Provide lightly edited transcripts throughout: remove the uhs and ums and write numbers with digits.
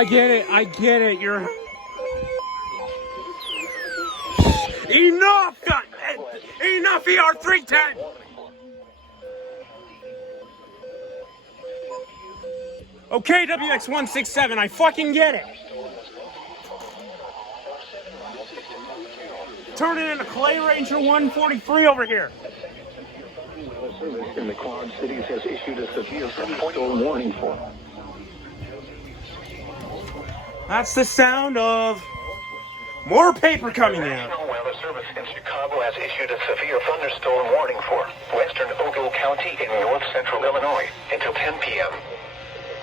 I get it, you're... Enough! Enough, ER 310! Okay, WX167, I fucking get it. Turn it into Clay Ranger 143 over here. Service in the Quad Cities has issued a severe thunderstorm warning for. That's the sound of more paper coming out. National Weather Service in Chicago has issued a severe thunderstorm warning for western Ogle County in north-central Illinois until 10 p.m.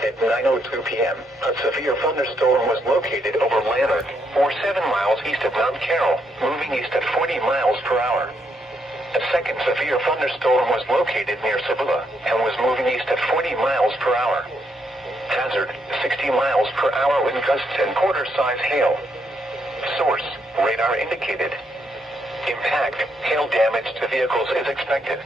At 9:02 p.m., a severe thunderstorm was located over Lanark, or 7 miles east of Mount Carroll, moving east at 40 miles per hour. A second severe thunderstorm was located near Sevilla and was moving east at 40 miles per hour. Hazard, 60 miles per hour wind gusts and quarter-size hail. Source, radar indicated. Impact, hail damage to vehicles is expected.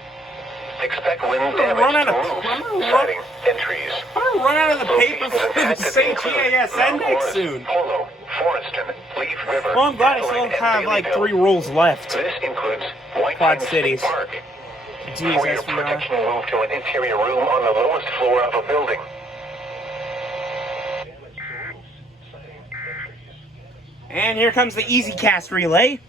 Expect wind damage to roofs, siding, and trees. I'm gonna run out of the paper for the same EAS index soon. Polo, Foreston, Leaf River, Well, I'm glad I still and have like Baileyville. 3 rolls left. This includes White Quad Pine Cities. State Park. For your Jesus, man. protection, move to an interior room on the lowest floor of a building. And here comes the Easy Cast relay.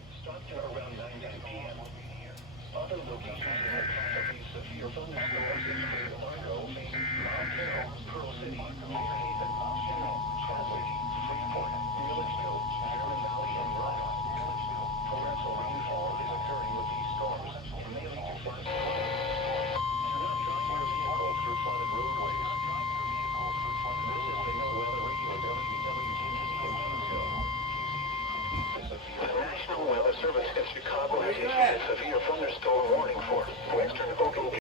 The National Weather Service in Chicago has issued a severe thunderstorm warning for western Ogle